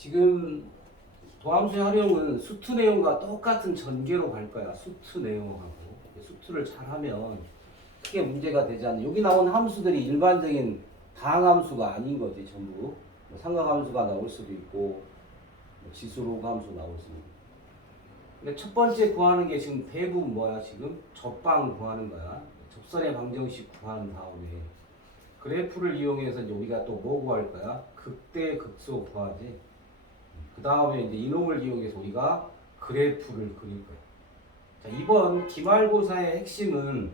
지금 도함수의 활용은 수투 내용과 똑같은 전개로 갈 거야. 수투 내용하고 수투를 잘하면 크게 문제가 되지 않는. 여기 나온 함수들이 일반적인 다항함수가 아닌 거지 전부. 뭐 삼각함수가 나올 수도 있고 뭐 지수로그 함수 나올 수도 있고. 근데 첫 번째 구하는 게 지금 대부분 뭐야 지금 접방 구하는 거야. 접선의 방정식 구하는 다음에 그래프를 이용해서 우리가 또 뭐 구할 거야? 극대 극소 구하지. 그 다음에 이제 이놈을 이용해서 우리가 그래프를 그릴 거야. 자, 이번 기말고사의 핵심은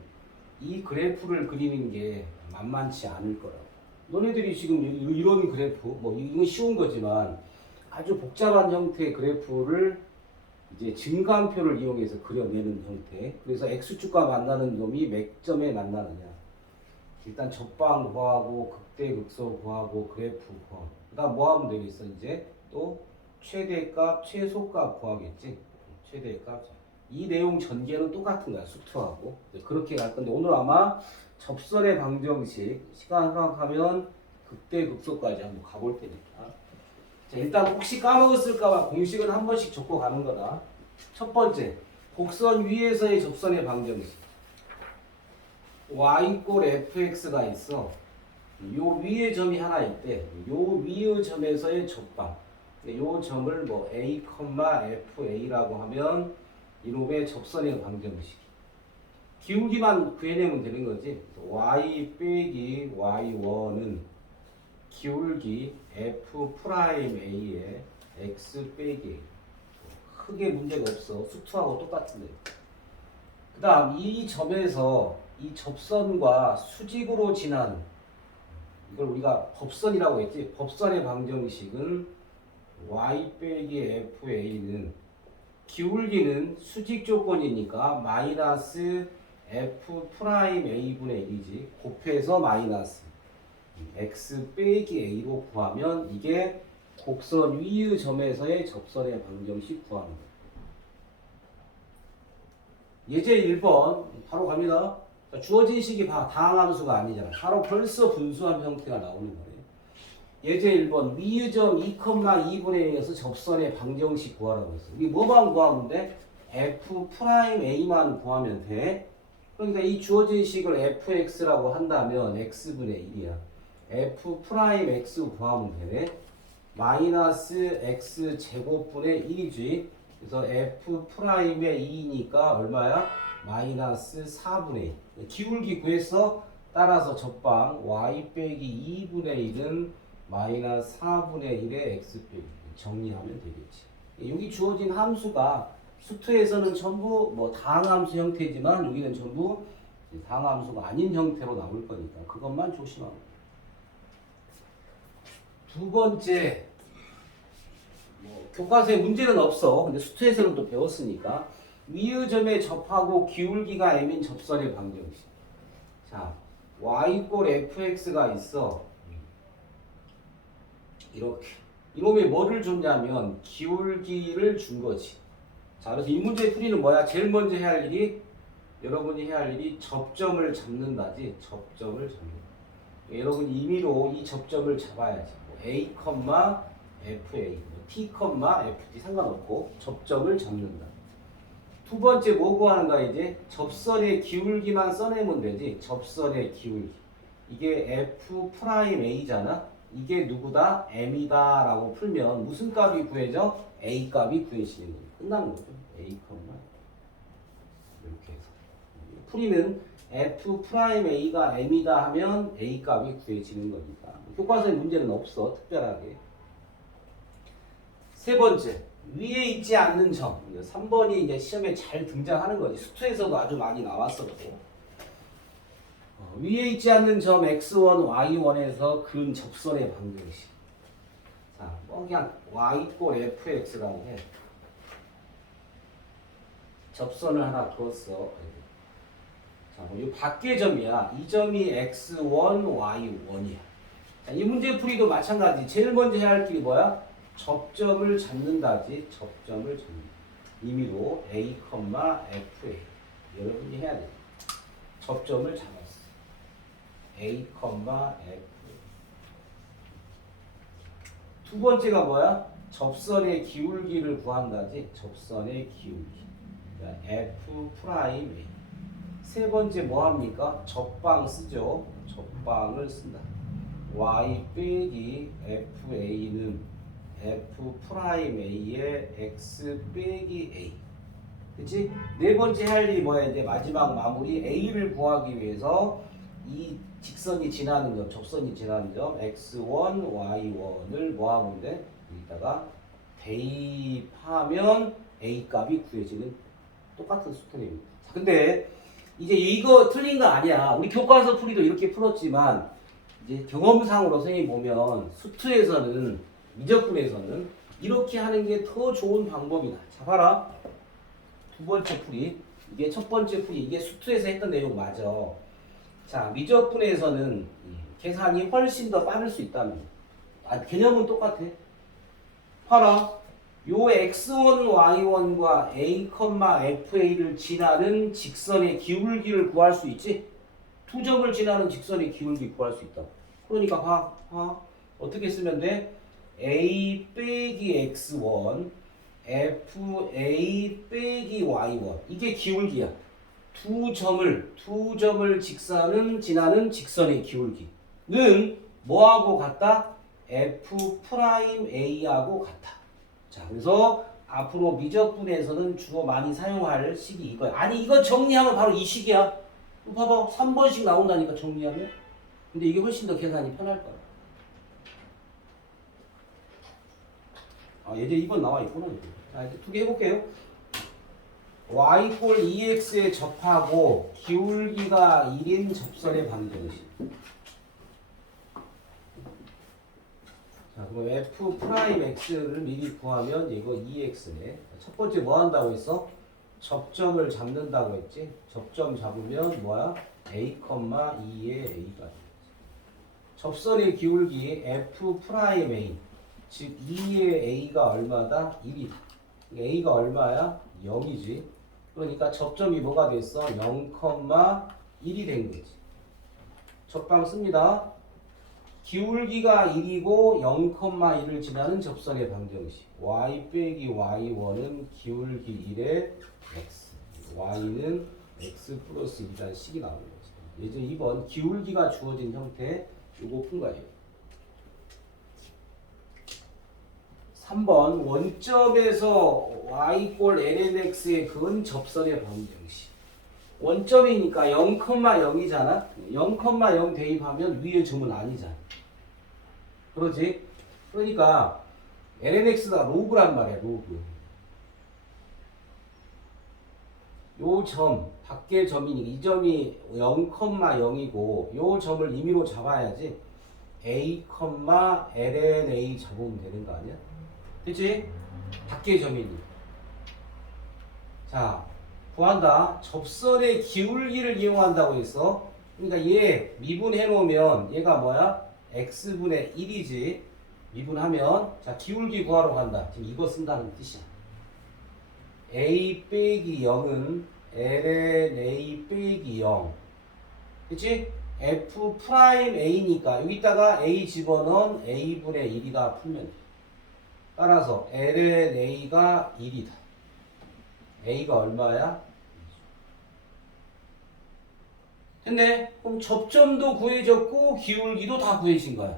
이 그래프를 그리는 게 만만치 않을 거라고. 너네들이 지금 이- 이런 그래프, 뭐 이건 쉬운 거지만 아주 복잡한 형태의 그래프를 이제 증가함표를 이용해서 그려내는 형태. 그래서 x축과 만나는 놈이 몇 점에 만나느냐. 일단 접방 구하고 극대 극소 구하고 그래프 구하고. 그다음 뭐 하면 되겠어 이제 또 최대값 최소값 구하겠지. 최대값. 이 내용 전개는 똑같은 거야 수투하고 그렇게 갈 건데 오늘 아마 접선의 방정식 시간 생각하면 극대 극소까지 한번 가볼 테니까. 자, 일단 혹시 까먹었을까봐 공식은 한 번씩 적고 가는 거다. 첫 번째, 곡선 위에서의 접선의 방정식. y 꼴 fx가 있어. 요 위에 점이 하나 있대. 요 위의 점에서의 접방. 요 점을 뭐 a, fa라고 하면 이놈의 접선의 방정식. 기울기만 구해내면 되는 거지. y 빼기 y1은 기울기 f 프라임 a에 x 빼기 크게 문제가 없어 수투하고 똑같은데 그 다음 이 점에서 이 접선과 수직으로 지난 이걸 우리가 법선이라고 했지 법선의 방정식은 y 빼기 fa는 기울기는 수직 조건이니까 마이너스 f 프라임 a분의 1이지 곱해서 마이너스 x 빼기 a로 구하면 이게 곡선 위의 점에서의 접선의 방정식 구하는 거예요. 예제 1번 바로 갑니다. 자, 주어진 식이 봐 다항함수가 아니잖아. 바로 벌써 분수함 형태가 나오는 거예요. 예제 1번 위의 점 2,2분의 1에서 접선의 방정식 구하라고 했어. 이게 뭐만 구하면 돼? f 프라임 a만 구하면 돼. 그러니까 이 주어진 식을 fx라고 한다면 x분의 1이야. f 프라임 x 구하면 되네. 마이너스 x 제곱분의 1이지. 그래서 f 프라임의 2니까 얼마야? 마이너스 4분의 1. 기울기 구했어. 따라서 접방 y 빼기 2분의 1은 마이너스 4분의 1의 x 빼기 정리하면 되겠지. 여기 주어진 함수가 수투에서는 전부 뭐 다항함수 형태지만 여기는 전부 다항함수가 아닌 형태로 나올 거니까 그것만 조심하고. 두 번째 뭐 교과서에 문제는 없어. 근데 수투에서는 또 배웠으니까 위의 점에 접하고 기울기가 m인 접선의 방정식. 자, y 꼴 fx가 있어. 이렇게. 이놈이 뭐를 줬냐면 기울기를 준 거지. 자, 그래서 이 문제 풀이는 뭐야? 제일 먼저 해야 할 일이 여러분이 해야 할 일이 접점을 잡는다지. 접점을 잡는. 여러분 임의로 이 접점을 잡아야지. 뭐 a, fa, 뭐 t, ft 상관없고 접점을 잡는다. 두 번째 뭐 구하는 가 이제 접선의 기울기만 써내면 되지. 접선의 기울기. 이게 f 프라임. 이게 누구다? m이다 라고 풀면 무슨 값이 구해져? a 값이 구해지는 거예요. 끝나는 거죠. a, 이렇게 해서 풀이는 f 프라임 a가 m이다 하면 a 값이 구해지는 거니까 교과서에 문제는 없어 특별하게. 세 번째 위에 있지 않는 점 3번이 이제 시험에 잘 등장하는 거지 수투에서도 아주 많이 나왔었고 어, 위에 있지 않는 점 x1, y1에서 근 접선의 방정식. 자, 뭐 그냥 y 꼴 fx라고 해 접선을 하나 그었어. 자, 뭐이 밖의 점이야. 이 점이 x1, y1이야. 자, 이 문제 풀이도 마찬가지. 제일 먼저 해야 할 길이 뭐야? 접점을 잡는다지 접점을 잡는 임의로 a, fa 여러분이 해야 돼. 접점을 잡았어 a, f 두 번째가 뭐야? 접선의 기울기를 구한다지. 접선의 기울기. 자, F 프라임 A. 세 번째 뭐 합니까? 접방 쓰죠. 접방을 쓴다. Y 빼기 FA는 F 프라임 A의 X 빼기 A. 그치? 네 번째 할 일이 뭐야? 이제 마지막 마무리 A를 구하기 위해서 이 직선이 지나는 점, 접선이 지나는 점 x1, y1을 뭐 하면 돼? 여기다가 대입하면 a 값이 구해지는 똑같은 수준입니다. 자, 근데 이제 이거 틀린 거 아니야. 우리 교과서 풀이도 이렇게 풀었지만 이제 경험상으로 선생님 보면 수투에서는 미적분에서는 이렇게 하는 게 더 좋은 방법이다. 자 봐라. 두 번째 풀이 이게 첫 번째 풀이 이게 수투에서 했던 내용 맞아. 자 미적분에서는 계산이 훨씬 더 빠를 수 있다는. 아 개념은 똑같아. 봐라. 요 x1, y1과 a, fa를 지나는 직선의 기울기를 구할 수 있지? 두 점을 지나는 직선의 기울기 구할 수 있다. 그러니까 봐, 봐. 어떻게 쓰면 돼? a 빼기 x1, fa 빼기 y1 이게 기울기야. 두 점을 두 점을 직사는 지나는 직선의 기울기는 뭐하고 같다? f 프라임 a하고 같아. 자, 그래서 앞으로 미적분에서는 주로 많이 사용할 식이 이거야. 아니 이거 정리하면 바로 이 식이야. 봐봐, 3번씩 나온다니까 정리하면. 근데 이게 훨씬 더 계산이 편할 거야. 아, 예제 2번 나와 있구나. 자, 이제 두 개 해볼게요. Y 꼴 2x에 접하고 기울기가 1인 접선의 방정식. 자, 그럼 f 프라임 x를 미리 구하면 이거 2x네. 첫 번째 뭐 한다고 했어? 접점을 잡는다고 했지? 접점 잡으면 뭐야? a, 2의 a가. 접선의 기울기 f 프라임 a 즉 2의 a가 얼마다? 1이다. a가 얼마야? 0이지. 그러니까 접점이 뭐가 됐어? 0,1이 된 거지. 접방 씁니다. 기울기가 1이고 0,1을 지나는 접선의 방정식. y 빼기 y1은 기울기 1의 x. y는 x 플러스 2라는 식이 나오는 거지. 예전 2번 기울기가 주어진 형태 요거 푼 거예요. 3번 원점에서 y꼴 lnx의 근 접선의 방정식. 원점이니까 0,0이잖아. 0,0 대입하면 위의 점은 아니잖아. 그러지? 그러니까 lnx가 로그란 말이야, 로그. 요 점, 밖의 점이니까 이 점이 0,0이고 요 점을 임의로 잡아야지 a, lna 잡으면 되는 거 아니야? 그치? 밖의 점이니. 자, 구한다. 접선의 기울기를 이용한다고 했어. 그러니까 얘 미분해 놓으면 얘가 뭐야? x분의 1이지. 미분하면 자 기울기 구하러 간다. 지금 이거 쓴다는 뜻이야. a 빼기 0은 ln a 빼기 0. 그치? f 프라임 a니까 여기다가 a 집어넣은 a분의 1이다 풀면 돼. 따라서 ln a가 1이다. a가 얼마야? 됐네. 그럼 접점도 구해졌고 기울기도 다 구해진 거야.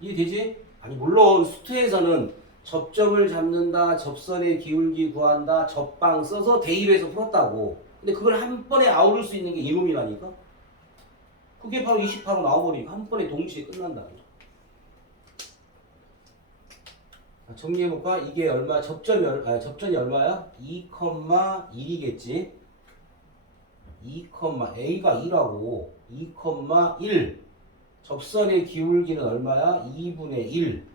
이해되지? 아니 물론 수트에서는 접점을 잡는다, 접선의 기울기 구한다, 접방 써서 대입해서 풀었다고. 근데 그걸 한 번에 아우를 수 있는 게 이놈이라니까. 그게 바로 28로 나와버리니까 한 번에 동시에 끝난다. 자, 정리해볼까? 이게 얼마? 접점이 얼, 아, 접전이 얼마야? 2,1이겠지. 2, a가 2라고 2,1 접선의 기울기는 얼마야? 2분의 1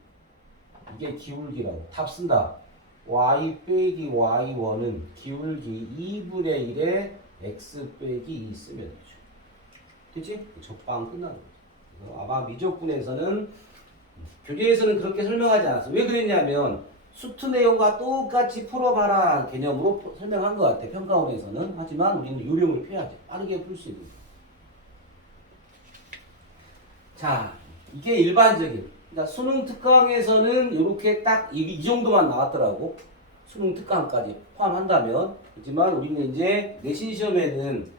이게 기울기라고 답 쓴다 y 빼기 y1은 기울기 2분의 1에 x 빼기 2 쓰면 되죠 되지? 접방 끝나는 거죠 아마 미적분에서는 교재에서는 그렇게 설명하지 않았어 왜 그랬냐면 수트 내용과 똑같이 풀어봐라 개념으로 푸- 설명한 것 같아 평가원에서는. 하지만 우리는 요령을 펴야지 빠르게 풀 수 있는 자 이게 일반적인. 그러니까 수능 특강에서는 이렇게 딱 이 정도만 나왔더라고. 수능 특강까지 포함한다면. 하지만 우리는 이제 내신 시험에는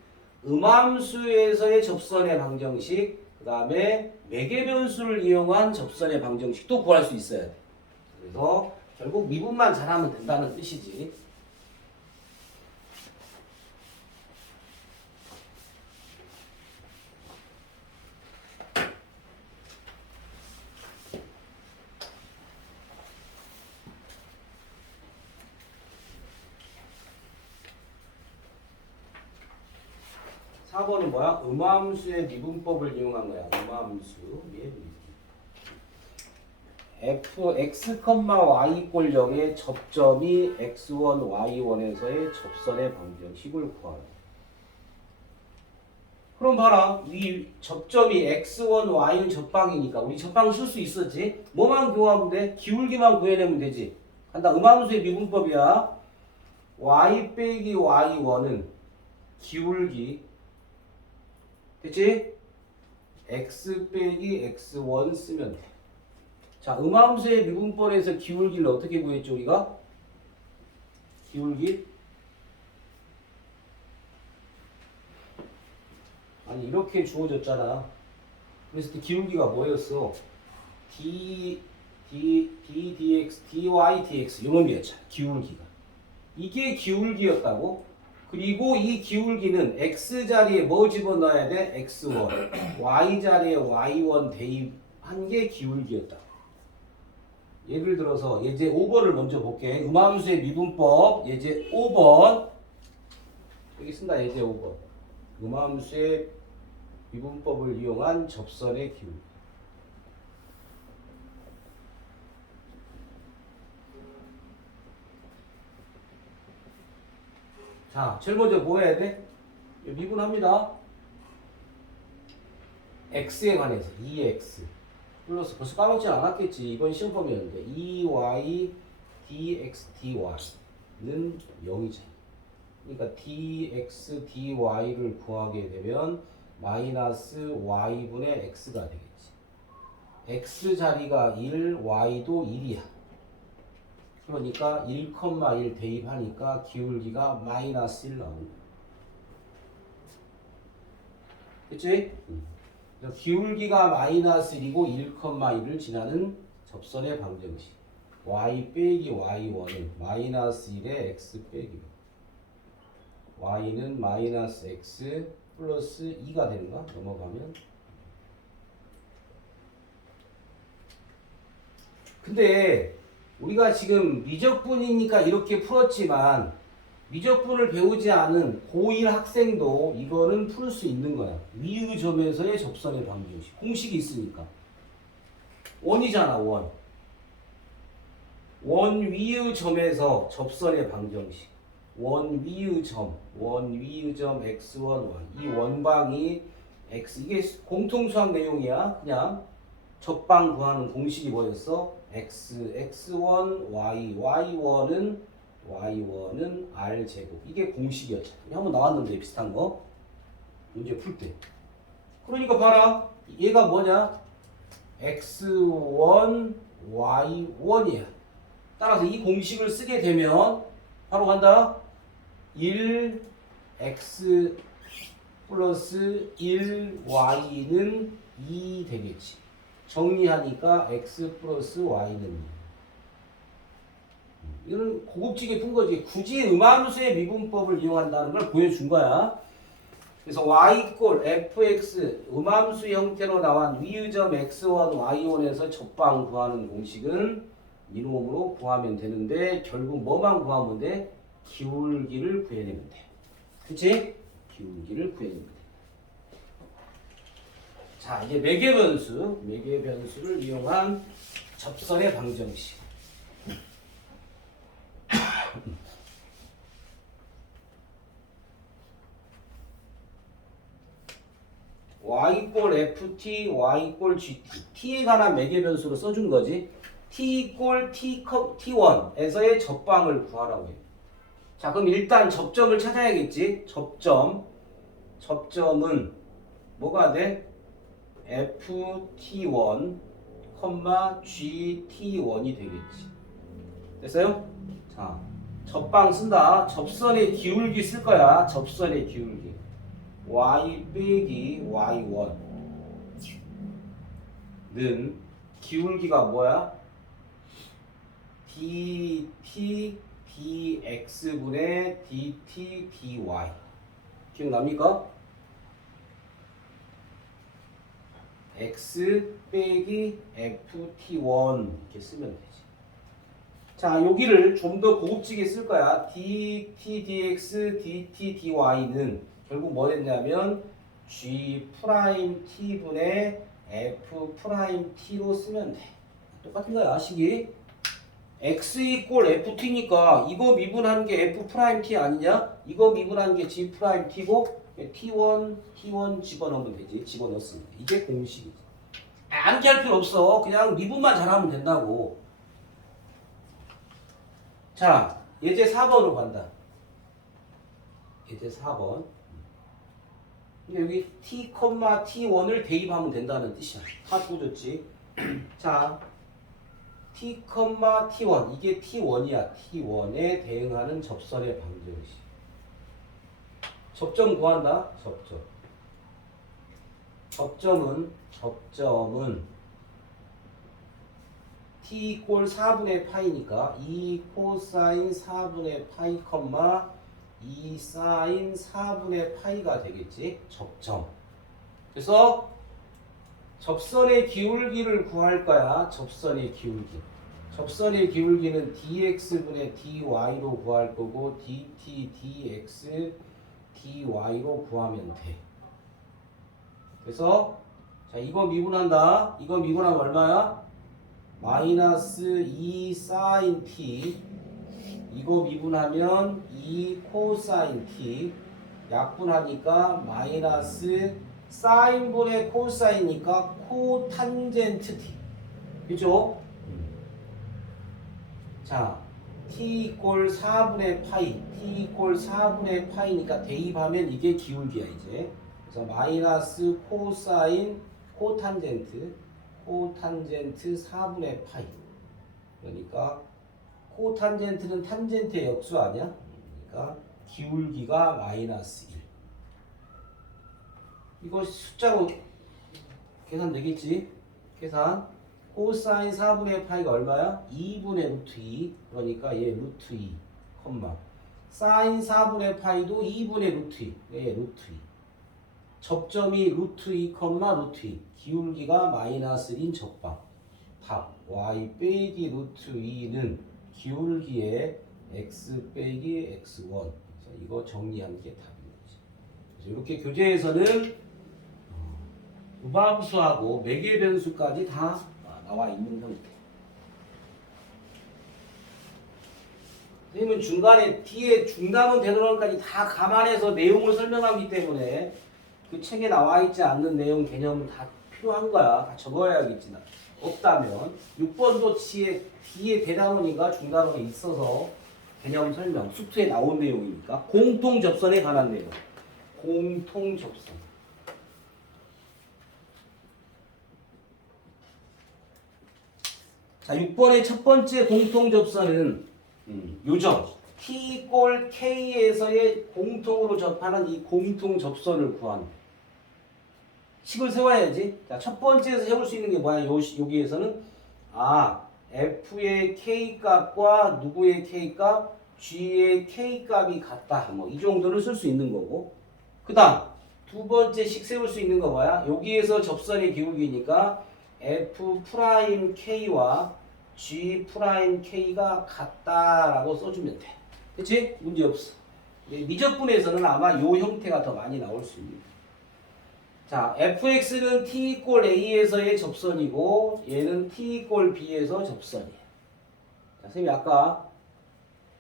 음함수에서의 접선의 방정식, 그 다음에 매개 변수를 이용한 접선의 방정식도 구할 수 있어야 돼. 그래서 결국 미분만 잘하면 된다는 뜻이지. 뭐야? 음함수의 미분법을 이용한 거야. 음함수. 미분. f x, y 꼴 0의 접점이 x1, y1에서의 접선의 방정식을 구하라. 그럼 봐라. 이 접점이 x1, y는 접방이니까 우리 접방 쓸 수 있었지? 뭐만 구하면 돼? 기울기만 구해내면 되지. 간다. 음함수의 미분법이야. y 빼기 y1은 기울기 됐지? x 빼기 x1 쓰면 돼. 자, 음함수의 미분법에서 기울기를 어떻게 구했죠, 우리가? 기울기? 아니, 이렇게 주어졌잖아. 그래서 그 기울기가 뭐였어? d, d, d, dx, dy, dx. 요놈이었잖아, 기울기가. 이게 기울기였다고? 그리고 이 기울기는 x 자리에 뭐 집어넣어야 돼? x1. y 자리에 y1 대입한 게 기울기였다. 예를 들어서 예제 5번을 먼저 볼게. 음함수의 미분법 예제 5번 여기 쓴다 예제 5번. 음함수의 미분법을 이용한 접선의 기울기. 자, 제일 먼저 뭐 해야 돼? 미분합니다. x에 관해서 2x 플러스 벌써 까먹지 않았겠지. 이번 시험 범위였는데 2y dx dy는 0이잖아. 그러니까 dx dy를 구하게 되면 마이너스 y분의 x가 되겠지. x 자리가 1, y도 1이야. 그러니까 1,1 대입하니까 기울기가 마이너스 1 나오는 거야. 그치? 기울기가 마이너스 1이고 1,1을 지나는 접선의 방정식. y 빼기 y1은 마이너스 1에 x 빼기 y는 마이너스 x 플러스 2가 되는가? 넘어가면 근데 우리가 지금 미적분이니까 이렇게 풀었지만 미적분을 배우지 않은 고1 학생도 이거는 풀 수 있는 거야. 위의 점에서의 접선의 방정식. 공식이 있으니까. 원이잖아, 원. 원 위의 점에서 접선의 방정식. 원 위의 점, 원 위의 점 x1, y. 이 원방이 x. 이게 공통수학 내용이야. 그냥 접방 구하는 공식이 뭐였어? X, x1, y, y1은 y1은 r 제곱. 이게 공식이었잖아. 한번 나왔는데 비슷한 거. 문제 풀 때. 그러니까 봐라. 얘가 뭐냐? x1, y1이야. 따라서 이 공식을 쓰게 되면 바로 간다. 1 x 플러스 1 y는 2 되겠지. 정리하니까 x 플러스 y는 2. 이거는 고급지게 푼 거지. 굳이 음함수의 미분법을 이용한다는 걸 보여준 거야. 그래서 y꼴 fx 음함수 형태로 나온 위의점 x1, y1에서 접방 구하는 공식은 이놈으로 구하면 되는데 결국 뭐만 구하면 돼? 기울기를 구해내면 돼. 그치? 기울기를 구해내면 돼. 자, 이제 매개 변수, 매개 변수를 이용한 접선의 방정식. y꼴 ft, y꼴 gt. t에 관한 매개 변수로 써준 거지. t꼴 t, t1에서의 접방을 구하라고 해. 자, 그럼 일단 접점을 찾아야겠지. 접점. 접점은 뭐가 돼? Ft1 컴마 GT1이 되겠지. 됐어요? 자, 접방 쓴다. 접선의 기울기 쓸 거야. 접선의 기울기. y 빼기 y1 는 기울기가 뭐야? dt dx분의 dt dy 기억납니까? X 빼기 ft1 이렇게 쓰면 되지. 자, 여기를 좀 더 고급지게 쓸 거야. dt dx dt dy는 결국 뭐 됐냐면 g 프라임 t분의 f 프라임 t로 쓰면 돼. 똑같은 거야, 식이. x 이꼴 ft니까 이거 미분한 게 f 프라임 t 아니냐? 이거 미분한 게 g 프라임 t고 t1 t1 집어넣으면 되지. 집어넣습니다. 이게 공식이지. 암기할 필요 없어. 그냥 미분만 잘하면 된다고. 자, 예제 4번으로 간다. 예제 4번. 근데 여기 t, t1을 대입하면 된다는 뜻이야. 다 보여줬지. 자, t, t1 이게 t1이야. t1에 대응하는 접선의 방정식. 접점 구한다. 접점. 접점은 접점은 t 이꼴 4분의 파이니까 2 코사인 4분의 파이 컴마 2 사인 4분의 파이가 되겠지. 접점. 그래서 접선의 기울기를 구할 거야. 접선의 기울기. 접선의 기울기는 dx분의 dy로 구할 거고 dt dx dy로 구하면 돼. 그래서 자 이거 미분한다. 이거 미분하면 얼마야? 마이너스 2 사인 t 이거 미분하면 2 코사인 t 약분하니까 마이너스 사인분의 코사인이니까 코탄젠트 t 그죠? 자 t 이꼴 4분의 파이 t 이꼴 4분의 파이니까 대입하면 이게 기울기야 이제 그래서 마이너스 코사인 코탄젠트 코탄젠트 4분의 파이 그러니까 코탄젠트는 탄젠트의 역수 아니야? 그러니까 기울기가 마이너스 1 이거 숫자로 계산 되겠지? 계산 코사인 4분의 파이가 얼마야? 2분의 루트 2 그러니까 얘 루트 2 컴마. 사인 4분의 파이도 2분의 루트 2 얘 루트 2 접점이 루트 2 컴마 루트 2 기울기가 마이너스 1인 적방. 답. y 빼기 루트 2는 기울기의 x 빼기 x1 그래서 이거 정리하는 게 답입니다. 이렇게 교재에서는 어, 우방수하고 매개 변수까지 다 나와 있는 형태. 선생님은 중간에 뒤에 중단원 대론까지 다 감안해서 내용을 설명하기 때문에 그 책에 나와 있지 않는 내용 개념은 다 필요한 거야. 다 적어야겠지. 나. 없다면 6번도 뒤에 뒤에 대단원인가 중단원에 있어서 개념 설명 수트에 나온 내용이니까 공통 접선에 관한 내용. 공통 접선. 자, 6번의 첫 번째 공통 접선은 음, 요점 T 꼴 K에서의 공통으로 접하는 이 공통 접선을 구하는 식을 세워야지. 자, 첫 번째에서 세울 수 있는 게 뭐야? 요, 여기에서는 아, F의 K 값과 누구의 K 값? G의 K 값이 같다. 뭐 이 정도를 쓸 수 있는 거고. 그다음 두 번째 식 세울 수 있는 거 뭐야? 여기에서 접선의 기울기니까 F 프라임 K와 G 프라임 K가 같다라고 써주면 돼. 그치? 문제 없어. 네, 미적분에서는 아마 요 형태가 더 많이 나올 수 있는. 자, fx는 t 이꼴 a에서의 접선이고 얘는 t 이꼴 b에서 접선이에요. 자, 선생님이 아까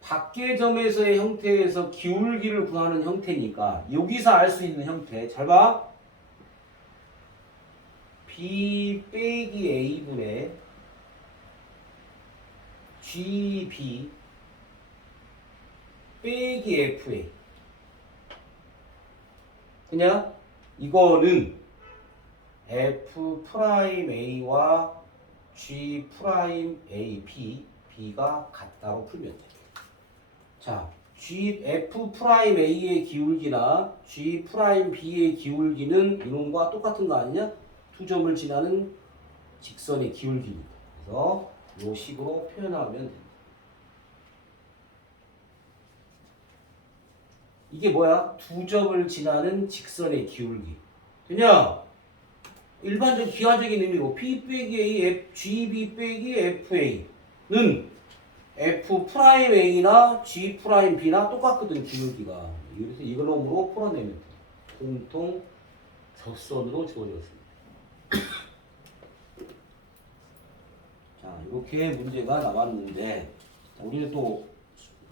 밖의 점에서의 형태에서 기울기를 구하는 형태니까 여기서 알 수 있는 형태 잘 봐. B 빼기 a분의 gb 빼기 fa 그냥 이거는 f 프라임 a와 G 프라임 A, B, B가 같다고 풀면 돼. 자, G F 프라임 A의 기울기나 G 프라임 B의 기울기는 이놈과 똑같은 거 아니냐? 두 점을 지나는 직선의 기울기입니다. 그래서 이 식으로 표현하면 됩니다. 이게 뭐야? 두 점을 지나는 직선의 기울기. 되냐? 일반적 기하적인 의미로 P 빼기 A, F, GB 빼기 FA는 F 프라임 A나 G 프라임 B나 똑같거든 기울기가. 그래서 이걸 놈으로 풀어내면 돼. 공통 접선으로 주어졌습니다. 자, 이렇게 문제가 나왔는데 자, 우리는 또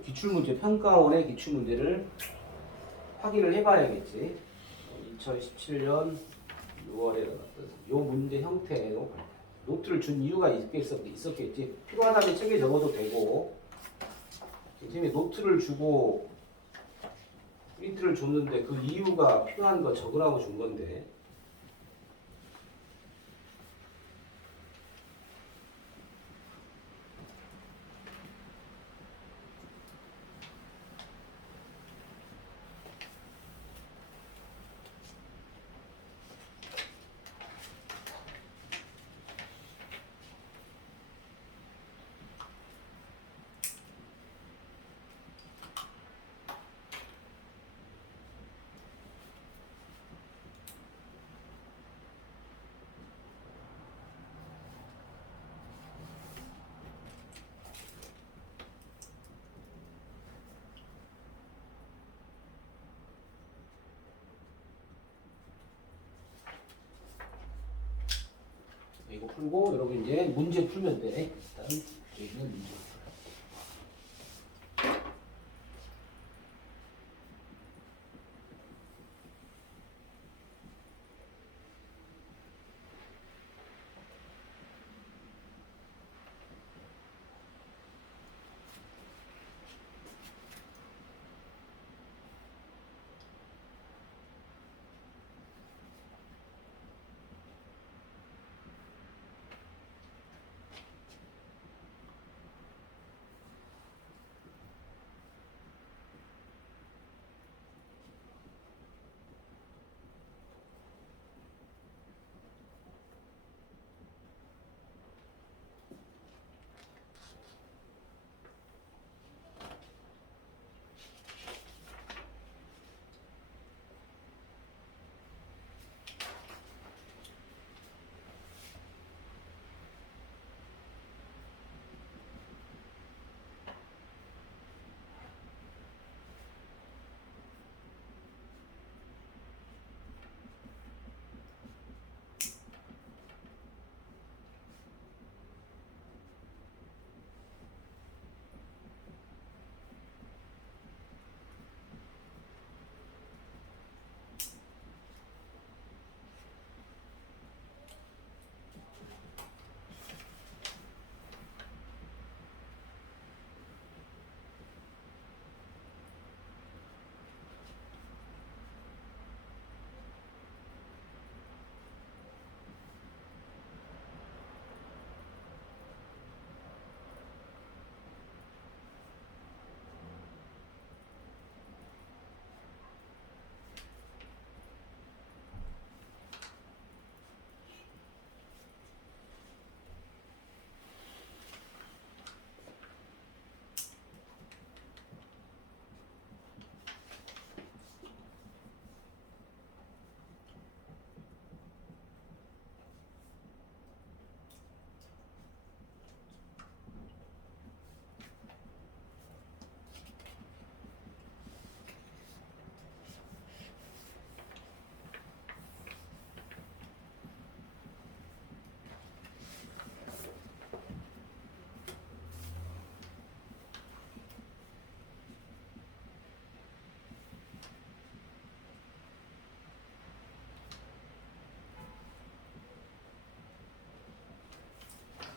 기출문제 평가원의 기출문제를 확인을 해봐야겠지. 2017년 6월에 나왔던 이 문제 형태로 노트를 준 이유가 있겠, 있었겠지. 필요하다면 책에 적어도 되고 선생님이 노트를 주고 프린트를 줬는데 그 이유가 필요한 거 적으라고 준 건데 이거 풀고 여러분 이제 문제 풀면 돼. 일단 여기는 문제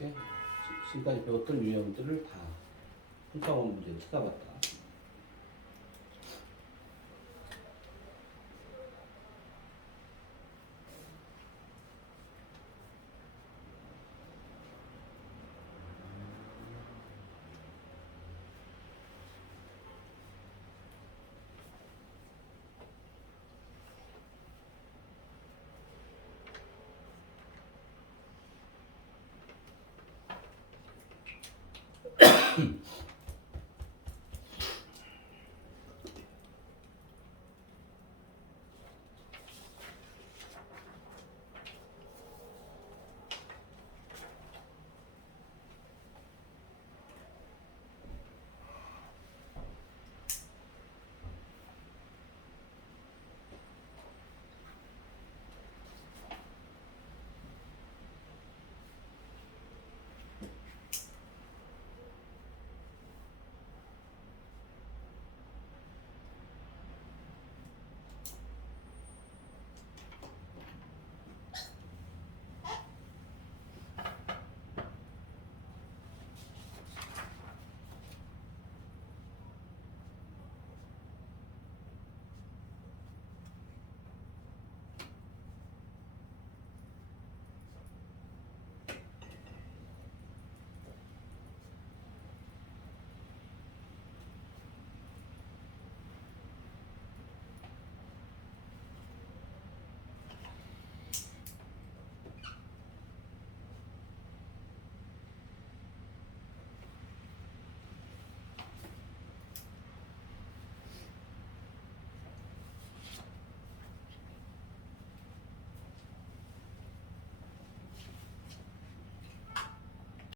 어. 지- 지금까지 배웠던 유형들을 다 평가원 문제를 찾아봤다.